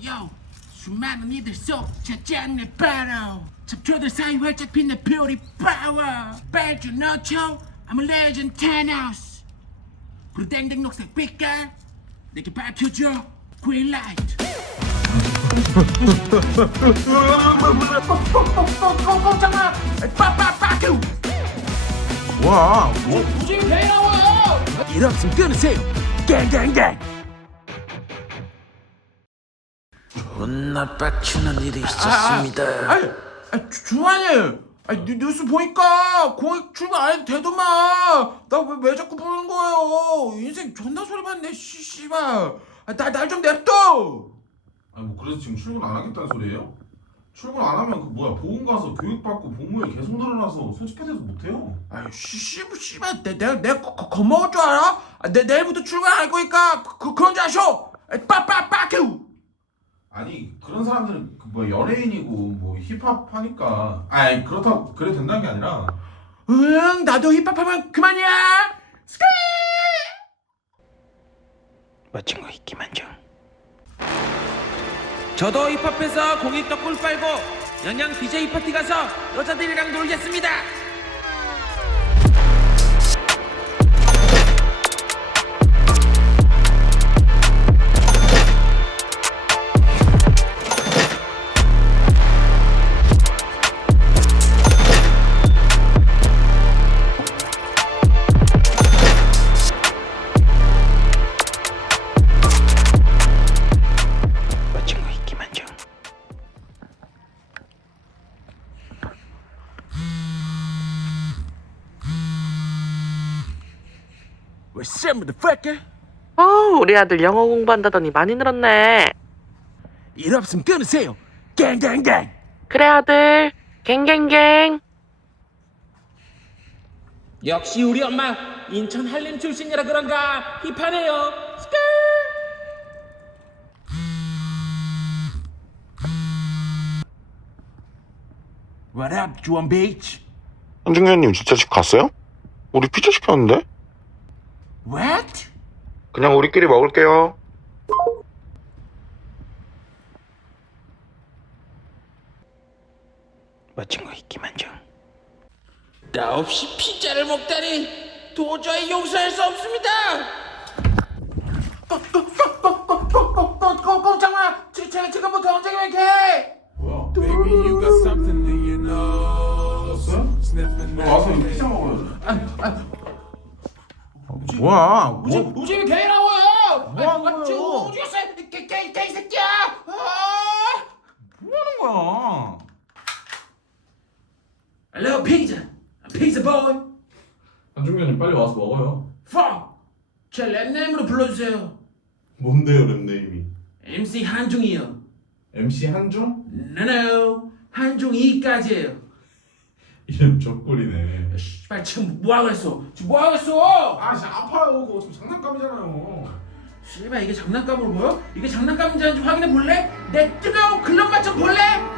Yo, Sumana need the soap, Chachan the battle. To the side, we're the beauty power. Bad you know, Cho, I'm a legend, Tanos. Put a dang dang looks like big guy. They can buy a future, green light. Wow! Get up, some goodness here! Gang, gang, gang! 겁나 빡치는 일이 있었습니다. 중환이, 뉴스 보니까 공 출근 안 해도 되 나왜 왜 자꾸 부르는 거예요? 인생 존나 소리만 내, 씨발. 나날좀 냅둬. 아니 뭐 그래서 지금 출근 안 하겠다는 소리예요? 출근 안 하면 그 뭐야 보험 가서 교육 받고 복무에 계속 늘어나서 소집해서 못 해요. 아유 씨발 내내내 겁먹을 줄 알아? 내 내일부터 출근 할 거니까 그, 런줄 아셔? 빡빡. 사람들뭐 연예인이고 뭐 힙합 하니까 아 그렇다고 그래 된다는 게 아니라 응 나도 힙합 하면 그만이야 스크 멋진 거 있기만 좀 저도 힙합해서 공익 떡불 빨고 영양 DJ 파티 가서 여자들이랑 놀겠습니다 어, oh, 우리 아들 영어 공부한다더니 많이 늘었네. 일 없음 끊으세요. 갱갱갱. 그래 아들. 갱갱갱. 역시 우리 엄마 인천 한림 출신이라 그런가 힙하네요. What up, John Beach? 한준현님 진짜 집 갔어요? 우리 피자 시켰는데? What? 그냥 우리끼리 먹을게요. 마친 거 있기만 좀. 나 없이 피자를 먹다니 도저히 용서할 수 없습니다. 꼼꼼장아, 지금 지금부터 언제 이렇게? Baby, you got s 와서 피자 먹어. 뭐야? 우주 우주 개라고요. 뭐 하는 우주였어. 개개 개 새끼야. 아뭐 하는 거야? I l o pizza. Pizza boy. 한중현님 빨리 와서 먹어요. Fuck. 제 랩네임으로 불러주세요. 뭔데요 랩네임이? MC 한중이요. MC 한중? No no. 한중 2까지예요. 이름 족골이네 씨발 아, 지금 뭐하고 있어? 지금 뭐하고 있어? 아 지금 아파요 그거 지금 장난감이잖아요 씨발 이게 장난감으로 뭐야? 이게 장난감인지 아닌지 확인해 볼래? 내 뜨거운 글럼맛 좀 볼래?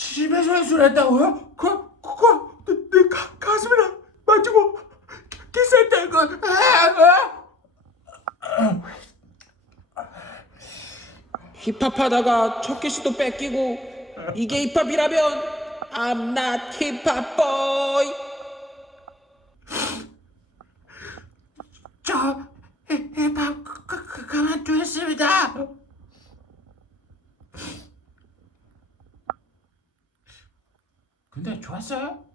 집에서 연수를 했다고요? 그, 그, 내, 내 가, 슴이랑 맞추고 키스했다고. 힙합 하다가 첫 키스도 뺏기고, 이게 힙합이라면, I'm not hip-hop boy. 자, 힙합, 그, 그, 그만 두겠습니다. 근데 좋았어요?